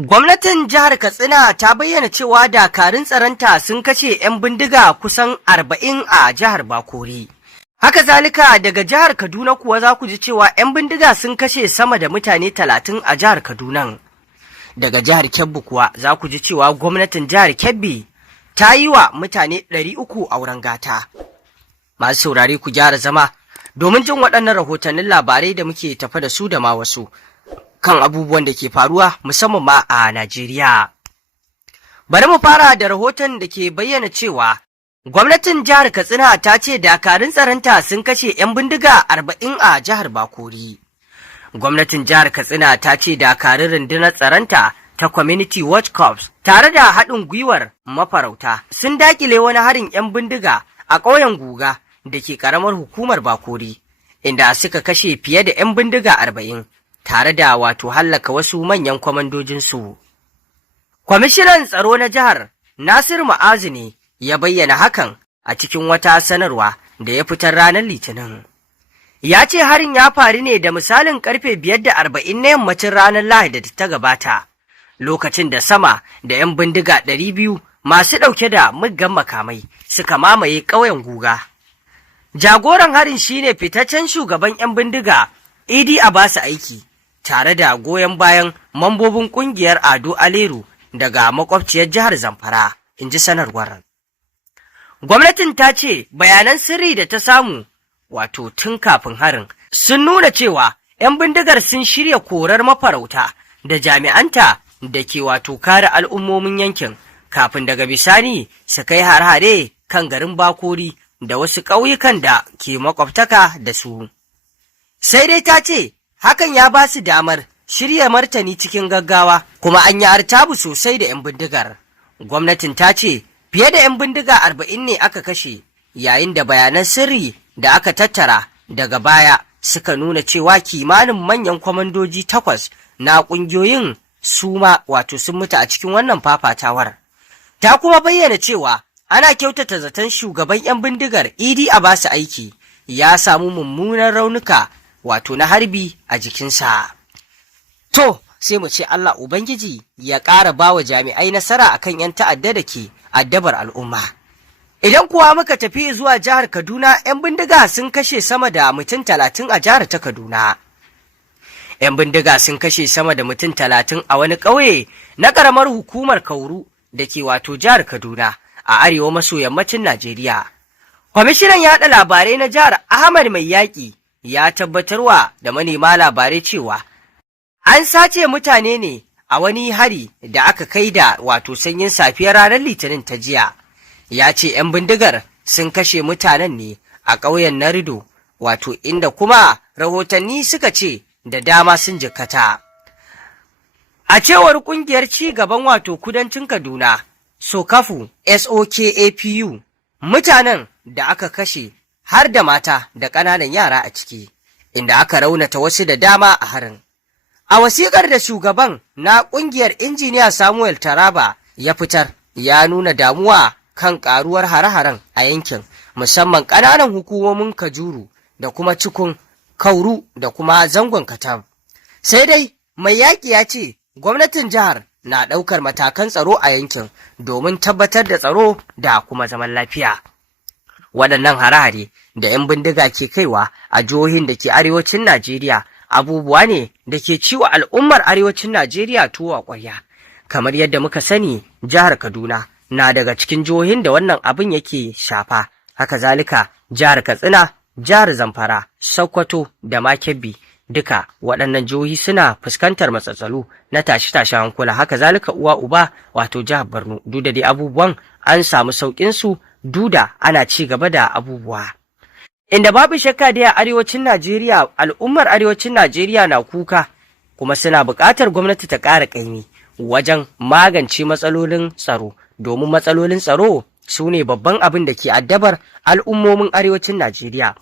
Gwamnatin jihar Katsina ta bayyana cewa dakarun tsaronta sun kashe 'yan bindiga kusan 40 a jihar Bakori. Haka zalika daga jihar Kaduna kuwa za ku ji cewa 'yan bindiga sun kashe sama da mutane 30 a jihar Kaduna. Daga jihar Kebbi kuwa za ku ji cewa gwamnatin jihar Kebbi ta yi wa mutane 300 auren gata. Masu saurare ku gyara zama domin jin waɗannan rahotannin labarai da muke tafa da su da ma wasu kan abubuwan da ke faruwa musamman ma a Najeriya. Bari mu fara da rahoton da ke bayyana cewa gwamnatin jihar Katsina ta ce dakarun tsaronta sun kashe 'yan bindiga 40 a jihar Bakori. Gwamnatin jihar Katsina ta ce dakarun rundunar tsaronta ta Community Watch Corps tare da haɗin gwiwar mafarauta sun dakile wani harin 'yan bindiga a ƙauyen Guga da ke ƙaramar hukumar Bakori, inda suka kashe fiye da 'yan bindiga 40 tare da hallaka wasu manyan kwamandojinsu. Kwamishinan tsaro na jihar Nasir Ma'azu ne ya bayyana hakan a cikin wata sanarwa da ya fitar ranar Litinin. Ya ce harin ya faru ne da misalin karfe 5:40 na yammacin ranar Lahadi da ta gabata, lokacin da sama da 'yan bindiga 200 masu ɗauke da muggan makamai suka mamaye ƙauyen Guga. Jagoran harin shine fitaccen shugaban 'yan bindiga Idi Abasu Aiki, tare da goyon bayan mambobin ƙungiyar Ado Aleru daga makwabciyar jihar Zamfara, in ji sanarwar. Gwamnatin ta ce bayanan sirri da ta samu tun kafin harin sun nuna cewa 'yan bindigar sun shirya korar mafarauta da jami'anta da ke kare al'ummomin yankin kafin daga bisani su kai har-hare kan garin Bakori da wasu ƙauyukan da ke makwabtaka da su. Sai dai ta ce hakan ya ba su damar shirya martani cikin gaggawa, kuma an yi artabu sosai da 'yan bindigar. Gwamnatin ta ce fiye da 'yan bindiga 40 ne aka kashe, yayin da bayanan sirri da aka tattara daga baya suka nuna cewa kimanin manyan kwamandoji 8 na ƙungiyoyin su ma sun mutu a cikin wannan fafatawar. Ta kuma bayyana cewa ana kyautata zaton shugaban 'yan bindigar Idi Abasu Aiki ya samu mummunan raunuka na harbi a jikinsa. To, sai mu ce Allah Ubangiji ya ƙara ba wa jami'ai nasara akan 'yan ta'adda da ke addabar al'umma. Idan kuwa muka tafi zuwa jihar Kaduna, 'yan bindiga sun kashe sama da mutum 30 a jihar ta Kaduna. 'Yan bindiga sun kashe sama da mutum 30 a wani ƙauye na ƙaramar hukumar Kauru da ke jihar Kaduna a arewa maso yammacin Najeriya. Kwamishinan yaɗa labarai na jihar Ahmad Mai Yaƙi ya tabbatarwa da manema labarai cewa an sace mutane ne a wani hari da aka kai da sanyin safiyar ranar Litinin ta jiya. Ya ce 'yan bindigar sun kashe mutanen ne a ƙauyen Narido, inda kuma rahotanni suka ce da dama sun jikkata. A cewar ƙungiyar ci gaban kudancin Kaduna, Sokafu SOKAPU, mutanen da aka kashe har da mata da ƙananan yara a ciki, inda aka raunata wasu da dama a harin. A wasiƙar da shugaban na ƙungiyar Injiniya Samuel Taraba ya fitar, ya nuna damuwa kan ƙaruwar hare-haren a yankin, musamman ƙananan hukumomin Kajuru da kuma Cikun, Kauru da kuma Zangon Katam. Sai dai Mai Yaƙi ya ce gwamnatin jihar na ɗaukar matakan tsaro a yankin domin tabbatar da tsaro da kuma zaman lafiya. Waɗannan hare-hare da 'yan bindiga ke kaiwa a jihohin da ke arewacin Najeriya abubuwa ne da ke ciwo al'ummar arewacin Najeriya tuwo a ƙwarya. Kamar yadda muka sani, jihar Kaduna na daga cikin jihohin da wannan abin yake shafa. Haka zalika jihar Katsina, jihar Zamfara, Sokoto da ma Kebbi, duka waɗannan jihohi suna fuskantar matsatsalu na tashe-tashen hankula. Haka zalika uwa uba jihar Borno, duk da dai abubuwan an samu sauƙin su, duda ana ci gaba da abubuwa. Inda babu shakka dai a arewacin Najeriya, al'ummar arewacin Najeriya na kuka, kuma suna buƙatar gwamnati ta ƙara ƙaimi wajen magance matsalolin tsaro, domin matsalolin tsaro su ne babban abin da ke addabar al'ummomin arewacin Najeriya.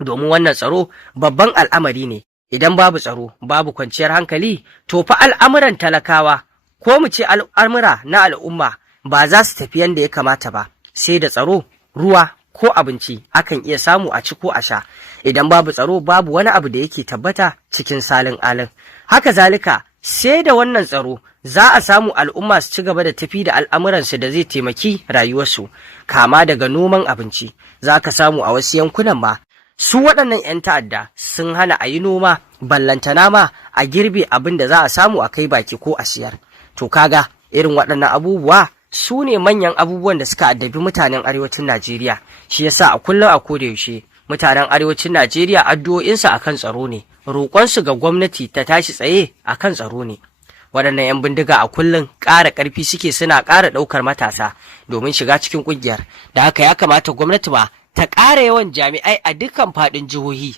Domin wannan tsaro babban al'amari ne, idan babu tsaro babu kwanciyar hankali, to fa al'amuran talakawa ko mu ce al'amura na al'umma ba za su tafi yadda ya kamata ba. Sai da tsaro, ruwa ko abinci akan iya samu a ci ko a sha. Idan babu tsaro babu wani abu da yake tabbata cikin salin alin. Haka zalika sai da wannan tsaro za a samu al'umma su ci gaba da tafi da al'amuransu da zai taimaki rayuwarsu, kama daga noman abinci. Za ka samu a wasu yankunan ma su waɗannan 'yan ta'adda sun hana a yi noma, ballantana ma a girbe abin da za a samu a kai baki ko a siyar. To kaga irin waɗannan abubuwa su ne manyan abubuwan da suka addabi mutanen arewacin Najeriya. Shi yasa a kullum a koda yaushe mutanen arewacin Najeriya addu'o'insu akan tsaro ne, roƙonsu ga gwamnati ta tashi tsaye akan tsaro ne. Waɗannan 'yan bindiga a kullum ƙara ƙarfi suke, suna ƙara ɗaukar matasa domin shiga cikin ƙungiyar. Da haka ya kamata gwamnati ba ta ƙara yawan jami'ai a dukkan faɗin jihohi,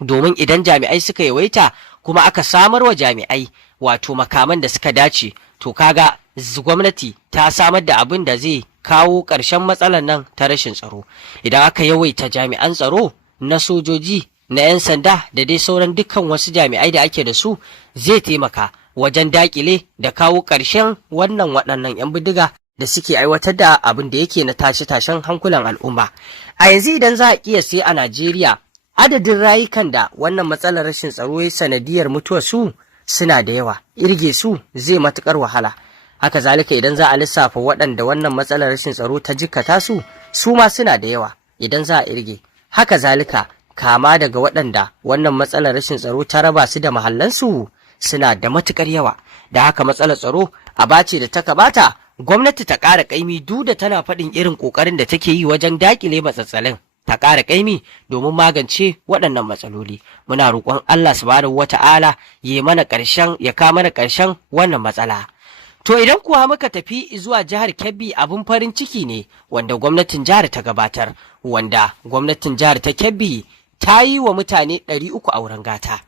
domin idan jami'ai suka yawaita kuma aka samar wa jami'ai wato makaman da suka dace, to kaga gwamnati ta samar da abin da zai kawo ƙarshen matsalar nan ta rashin tsaro. Idan aka yawaita jami'an tsaro na sojoji, na 'yan sanda da dai sauran dukkan wasu jami'ai da ake da su, zai taimaka wajen dakile da kawo ƙarshen waɗannan 'yan bindiga da suke aiwatar da abin da yake na tashe-tashen hankulan al'umma. A yanzu idan za a kiyase a Najeriya, adadin rayukan da wannan matsalar rashin tsaro ya sanadiyar mutuwar su suna da yawa, irge su zai matuƙar wahala. Haka zalika idan za a lissafa waɗanda wannan matsalar rashin tsaro ta jikkata su ma suna da yawa idan za a irge. Haka zalika kama daga waɗanda wannan matsalar rashin tsaro ta raba su da mahallansu suna da matuƙar yawa. Da haka matsalar tsaro aba ce da ta kamata gwamnati ta ƙara ƙaimi, duk da tana faɗin irin ƙoƙarin da take yi wajen daƙile matsatsalin, ta ƙara ƙaimi domin magance waɗannan matsaloli. Muna roƙon Allah subhanahu wata'ala ya mana ƙarshen, ya kawo mana ƙarshen wannan matsala. To idan kuwa muka tafi zuwa jihar Kebbi, abin farin ciki ne wanda gwamnatin jihar ta gabatar, wanda gwamnatin jihar ta Kebbi ta yi wa mutane 300 auren gata.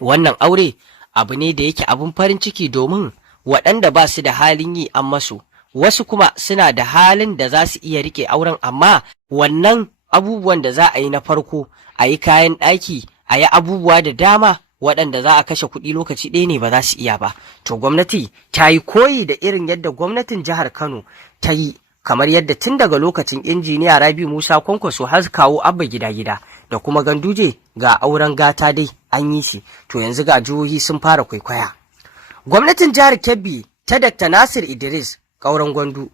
Wannan aure abu ne da yake abin farin ciki, domin waɗanda ba su da halin yi an masu, wasu kuma suna da halin da za su iya riƙe auren, amma wannan abubuwan da za a yi na farko, a yi kayan ɗaki, a yi abubuwa da dama waɗanda za a kashe kuɗi lokaci ɗaya ne ba za su iya ba. To gwamnati ta yi koyi da irin yadda gwamnatin jihar Kano ta yi, kamar yadda tun daga lokacin injiniya Rabi Musa Kwankwaso har kawo Abba Gida da kuma Ganduje ga auren gata dai an yi shi. To yanzu ga jihohi sun fara kwaikwaya. Gwamnatin jihar Kebbi ta Dr. Nasir Idris Kauran Gwandu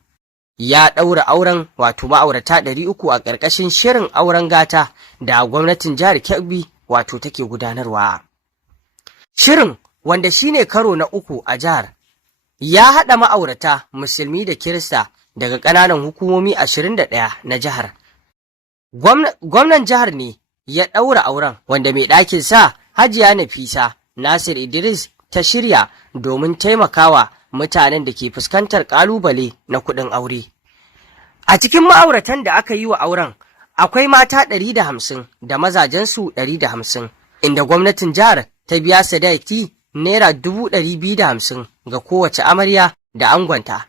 ya ɗaura auren wato ma'aurata 300 a ƙarƙashin shirin auren gata da gwamnatin jihar Kebbi wato take gudanarwa. Shirin, wanda shine karo na 3 a jihar, ya haɗa ma'aurata musulmi da Kirista daga ƙananan hukumomi 21 na jihar. Gwamnan jihar ne ya ɗaura auren, wanda mai ɗakin sa Hajiya Nafisa Nasir Idris ta shirya domin taimakawa mutanen da ke fuskantar ƙalubale na kuɗin aure. A cikin ma'auratan da aka yi wa auren akwai mata 150 da mazajensu 150, inda gwamnatin jihar ta biya sadaki naira 250 ga kowace amarya da angonta.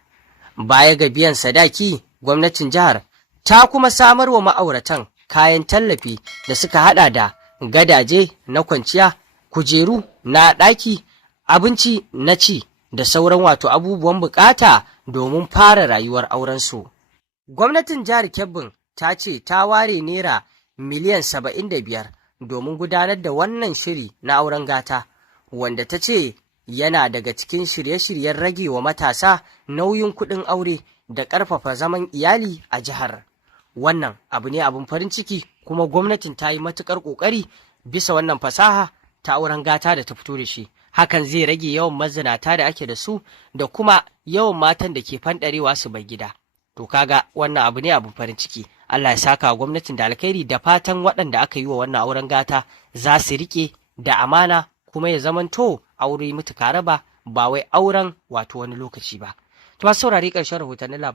Baya ga biyan sadaki, gwamnatin jihar ta kuma samar wa ma'auratan kayan tallafi da suka hada da gadaje na kwanciya, kujeru na ɗaki, abinci na ci da sauran wato abubuwan bukata domin fara rayuwar aurensu. Gwamnatin jihar Kebbin ta ce ta ware naira miliyan 75 domin gudanar da wannan shiri na auren gata, wanda ta ce yana daga cikin shirye-shiryen rage wa matasa nauyin kuɗin aure da ƙarfafa zaman iyali a jihar. Wannan abu ne abin farin ciki, kuma gwamnatin ta yi matuƙar ƙoƙari bisa wannan fasaha ta auren gata da ta fito da shi. Hakan zai rage yawan mazinata da ake da su da kuma yawan matan da ke fanɗarewa su bai gida. To kaga wannan abu ne abin farin ciki. Allah ya saka wa gwamnatin da alkhairi, da fatan waɗanda aka yi wa wannan auren gata za su riƙe da amana, kuma ya zamanto aure mutuka raba, ba wai auren wato wani lokaci ba. To saurari ƙarshen rahotannin labarin.